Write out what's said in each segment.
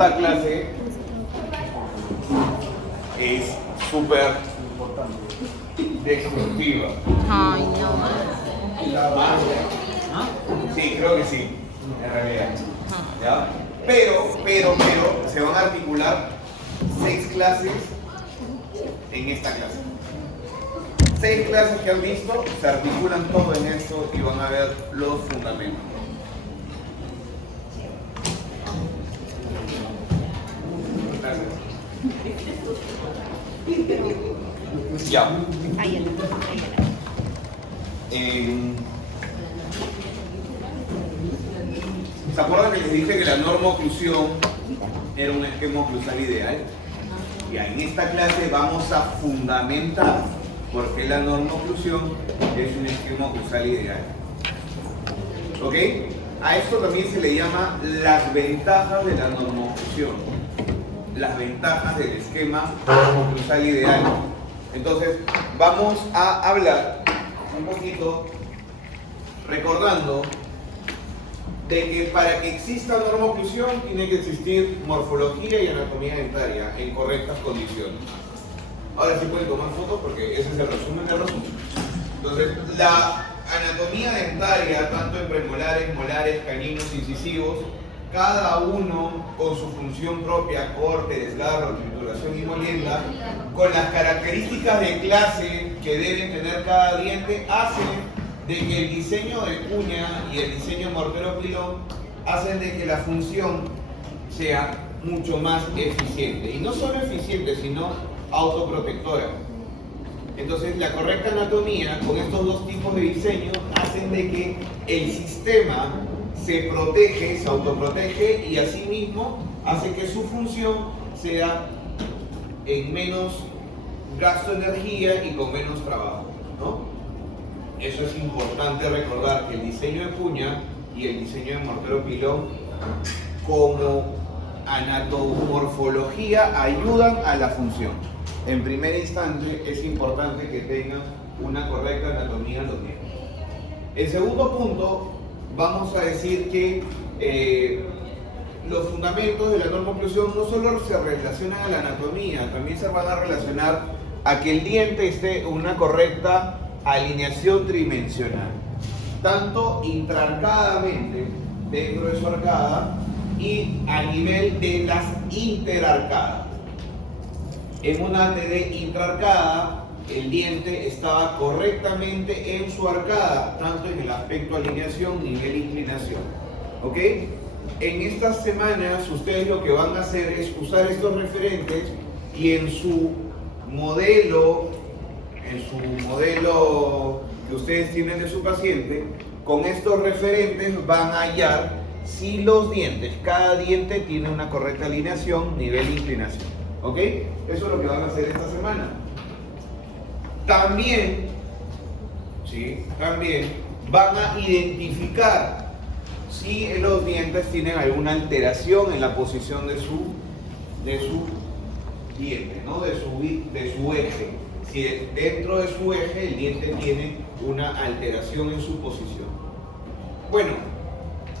esta clase es súper destructiva. Ay, no. Sí, creo que sí, en realidad. ¿Ya? Pero, se van a articular 6 clases en esta clase. 6 clases que han visto, se articulan todo en esto y van a ver los fundamentos. Gracias. Ya. ¿Se acuerdan que les dije que la norma oclusión era un esquema oclusal ideal? Y en esta clase vamos a fundamentar por qué la norma oclusión es un esquema oclusal ideal. ¿Ok? A esto también se le llama las ventajas de la norma oclusión. Las ventajas del esquema oclusal ideal. Entonces, vamos a hablar un poquito recordando de que para que exista norma oclusión tiene que existir morfología y anatomía dentaria en correctas condiciones. Ahora sí pueden tomar fotos porque ese es el resumen del resumen. Entonces, la anatomía dentaria, tanto en premolares, molares, caninos, incisivos, cada uno con su función propia, corte, desgarro, trituración y molienda, con las características de clase que deben tener cada diente, hacen de que el diseño de cuña y el diseño mortero-pilón hacen de que la función sea mucho más eficiente. Y no solo eficiente, sino autoprotectora. Entonces, la correcta anatomía con estos dos tipos de diseño hacen de que el sistema se protege, se autoprotege y asimismo hace que su función sea en menos gasto de energía y con menos trabajo, ¿no? Eso es importante recordar, que el diseño de cuña y el diseño de mortero-pilón como anatomorfología ayudan a la función. En primer instante es importante que tengan una correcta anatomía los dientes. El segundo punto, vamos a decir que los fundamentos de la norma oclusión no solo se relacionan a la anatomía, también se van a relacionar a que el diente esté en una correcta alineación tridimensional, tanto intraarcadamente dentro de su arcada y a nivel de las interarcadas. En una ATD intraarcada, el diente estaba correctamente en su arcada, tanto en el aspecto alineación, nivel inclinación. ¿Ok? En estas semanas ustedes lo que van a hacer es usar estos referentes y en su modelo que ustedes tienen de su paciente, con estos referentes van a hallar si los dientes, cada diente tiene una correcta alineación, nivel e inclinación. ¿Ok? Eso es lo que van a hacer esta semana. También van a identificar si los dientes tienen alguna alteración en la posición de su diente, ¿no? de su eje. Si dentro de su eje el diente tiene una alteración en su posición. Bueno,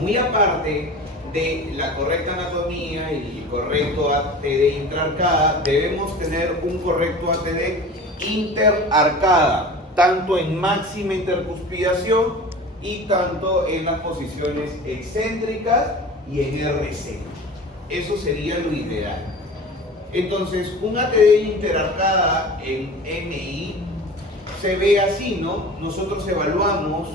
muy aparte de la correcta anatomía y el correcto ATD intraarcada, debemos tener un correcto ATD interarcada, tanto en máxima intercuspidación y tanto en las posiciones excéntricas y en RC. Eso sería lo ideal. Entonces, un ATD interarcada en MI se ve así, ¿no? Nosotros evaluamos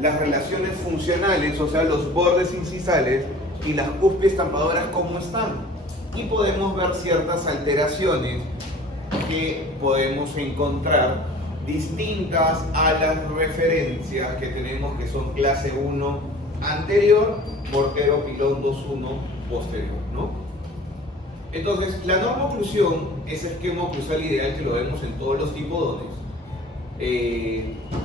las relaciones funcionales, o sea, los bordes incisales y las cúspides estampadoras cómo están. Y podemos ver ciertas alteraciones que podemos encontrar distintas a las referencias que tenemos, que son clase 1 anterior, mortero-pilón 2-1 posterior, ¿no? Entonces, la norma oclusión, ese esquema oclusal ideal que lo vemos en todos los tipodones,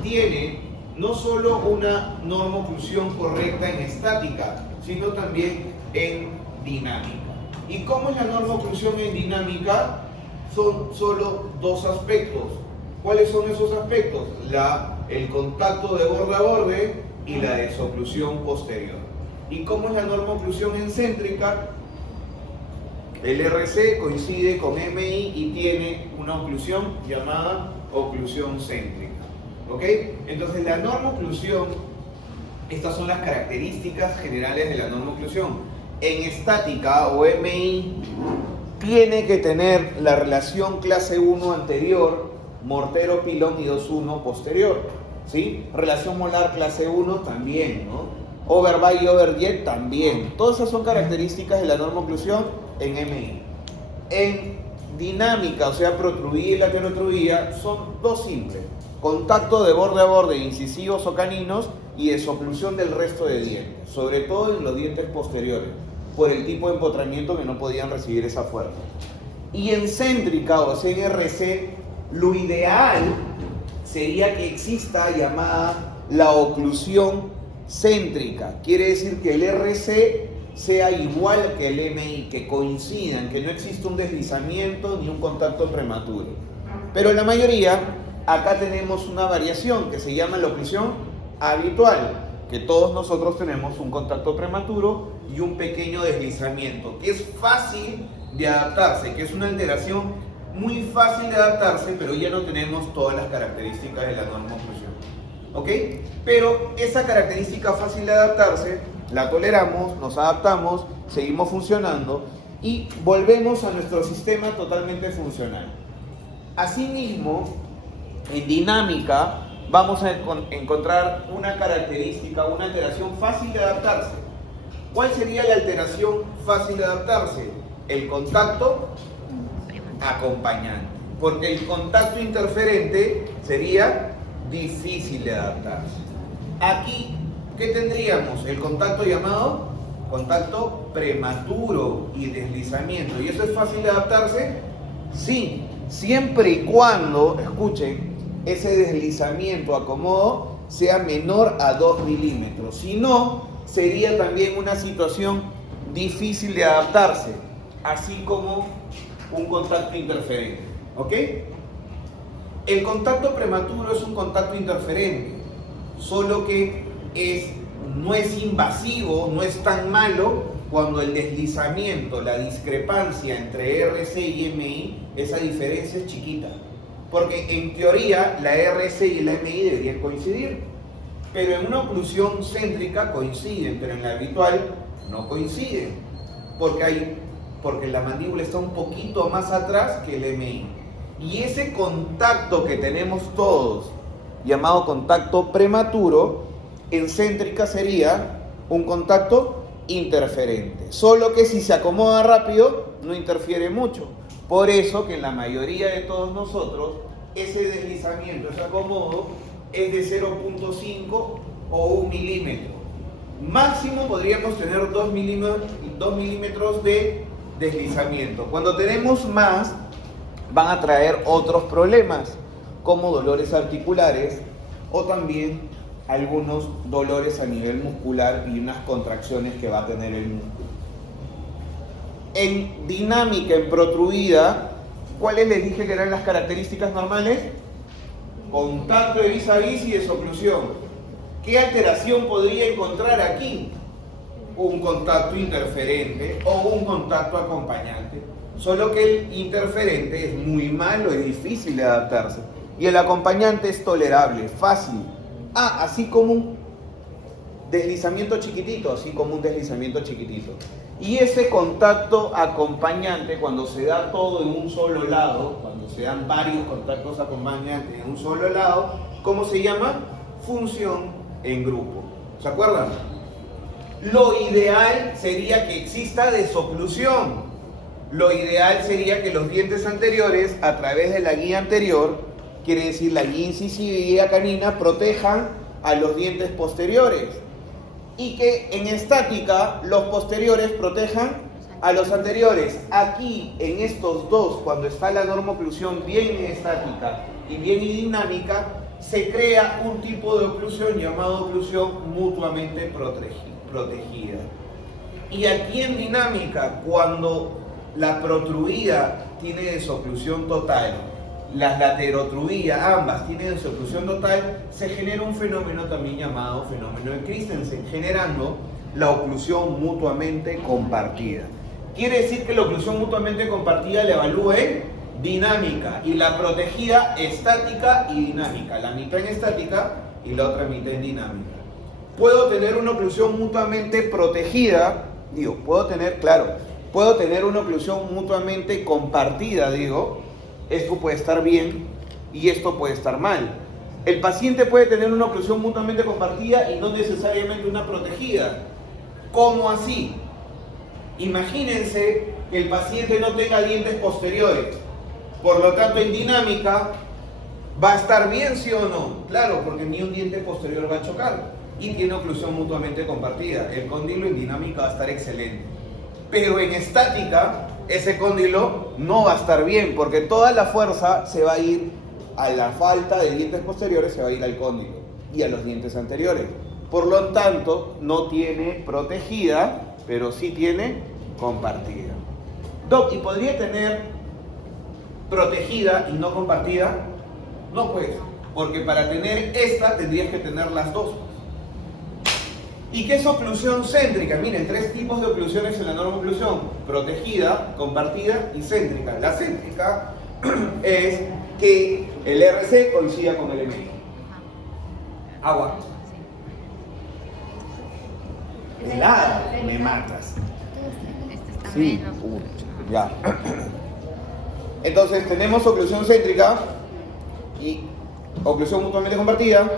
tiene no solo una norma oclusión correcta en estática, sino también en dinámica. ¿Y cómo es la norma oclusión en dinámica? Son solo dos aspectos. ¿Cuáles son esos aspectos? El contacto de borde a borde y la desoclusión posterior. ¿Y cómo es la norma oclusión excéntrica? El RC coincide con MI y tiene una oclusión llamada oclusión céntrica. ¿Ok? Entonces la normoclusión, estas son las características generales de la normoclusión. En estática o MI tiene que tener la relación clase 1 anterior, mortero pilón y 2-1 posterior. ¿Sí? Relación molar clase 1 también, ¿no? Overby y overjet también. Todas esas son características de la normoclusión en MI. En dinámica, o sea, protrudida y laterotrudida, son dos simples. Contacto de borde a borde, incisivos o caninos, y desoclusión del resto de dientes, sobre todo en los dientes posteriores, por el tipo de empotramiento que no podían recibir esa fuerza. Y en céntrica, o sea, en RC, lo ideal sería que exista llamada la oclusión céntrica. Quiere decir que el RC sea igual que el MI, que coincidan, que no exista un deslizamiento ni un contacto prematuro. Pero en la mayoría, acá tenemos una variación que se llama la oclusión habitual, que todos nosotros tenemos un contacto prematuro y un pequeño deslizamiento, que es fácil de adaptarse, que es una alteración muy fácil de adaptarse, pero ya no tenemos todas las características de la normoclusión. ¿Ok? Pero esa característica fácil de adaptarse la toleramos, nos adaptamos, seguimos funcionando y volvemos a nuestro sistema totalmente funcional. Asimismo, en dinámica vamos a encontrar una característica, una alteración fácil de adaptarse. ¿Cuál sería la alteración fácil de adaptarse? El contacto acompañante, porque el contacto interferente sería difícil de adaptarse. Aquí, ¿qué tendríamos? El contacto llamado contacto prematuro y deslizamiento. ¿Y eso es fácil de adaptarse? Sí, siempre y cuando, escuchen, ese deslizamiento, acomodo, sea menor a 2 milímetros. Si no, sería también una situación difícil de adaptarse, así como un contacto interferente. ¿Ok? El contacto prematuro es un contacto interferente, solo que no es invasivo, no es tan malo cuando el deslizamiento, la discrepancia entre RC y MI, esa diferencia es chiquita. Porque en teoría la RC y la MI deberían coincidir, pero en una oclusión céntrica coinciden, pero en la habitual no coinciden, porque la mandíbula está un poquito más atrás que el MI. Y ese contacto que tenemos todos, llamado contacto prematuro, en céntrica sería un contacto interferente. Solo que si se acomoda rápido, no interfiere mucho. Por eso que en la mayoría de todos nosotros, ese deslizamiento, ese acomodo, es de 0.5 o 1 milímetro. Máximo podríamos tener 2 milímetros de deslizamiento. Cuando tenemos más, van a traer otros problemas, como dolores articulares o también algunos dolores a nivel muscular y unas contracciones que va a tener el músculo. En dinámica, en protruida, ¿cuáles les dije que eran las características normales? Contacto de vis a vis y desoclusión. ¿Qué alteración podría encontrar aquí? Un contacto interferente o un contacto acompañante. Solo que el interferente es muy malo, es difícil de adaptarse. Y el acompañante es tolerable, fácil. Así como un deslizamiento chiquitito, Y ese contacto acompañante, cuando se da todo en un solo lado, cuando se dan varios contactos acompañantes en un solo lado, ¿cómo se llama? Función en grupo. ¿Se acuerdan? Lo ideal sería que exista desoclusión. Lo ideal sería que los dientes anteriores, a través de la guía anterior, quiere decir la guía incisiva y guía canina, protejan a los dientes posteriores. Y que en estática los posteriores protejan a los anteriores. Aquí, en estos dos, cuando está la normoclusión bien estática y bien dinámica, se crea un tipo de oclusión llamado oclusión mutuamente protegida. Y aquí en dinámica, cuando la protruida tiene desoclusión total, las laterotruidas, ambas tienen desoclusión total, se genera un fenómeno también llamado fenómeno de Christensen, generando la oclusión mutuamente compartida. quiere decir que la oclusión mutuamente compartida la evalúe en dinámica y la protegida estática y dinámica. La mitad en estática y la otra mitad en dinámica. Puedo tener una oclusión mutuamente protegida, digo, puedo tener una oclusión mutuamente compartida, digo, esto puede estar bien y esto puede estar mal. El paciente puede tener una oclusión mutuamente compartida y no necesariamente una protegida. ¿Cómo así? Imagínense que el paciente no tenga dientes posteriores, por lo tanto en dinámica va a estar bien, ¿sí o no? Claro, porque ni un diente posterior va a chocar y tiene oclusión mutuamente compartida. El cóndilo en dinámica va a estar excelente, pero en estática ese cóndilo no va a estar bien porque toda la fuerza se va a ir a la falta de dientes posteriores, se va a ir al cóndilo y a los dientes anteriores. Por lo tanto, no tiene protegida, pero sí tiene compartida. Doc, ¿y podría tener protegida y no compartida? No, pues, porque para tener esta tendrías que tener las dos. ¿Y qué es oclusión céntrica? Miren, 3 tipos de oclusiones en la norma oclusión: protegida, compartida y céntrica. La céntrica es que el RC coincida con el MI. Agua. Helada, me matas. Sí, ya. Entonces tenemos oclusión céntrica y oclusión mutuamente compartida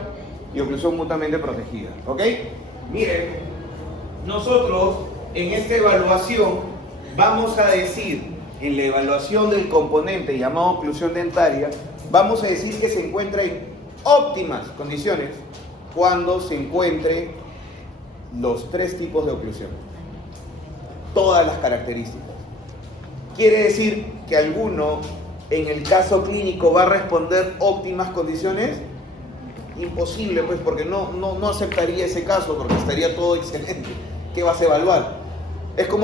y oclusión mutuamente protegida, ¿ok? Miren, nosotros en esta evaluación vamos a decir, en la evaluación del componente llamado oclusión dentaria, vamos a decir que se encuentra en óptimas condiciones cuando se encuentren los 3 tipos de oclusión, todas las características. Quiere decir que alguno en el caso clínico va a responder óptimas condiciones. Imposible, pues, porque no aceptaría ese caso porque estaría todo excelente. ¿Qué vas a evaluar? Es como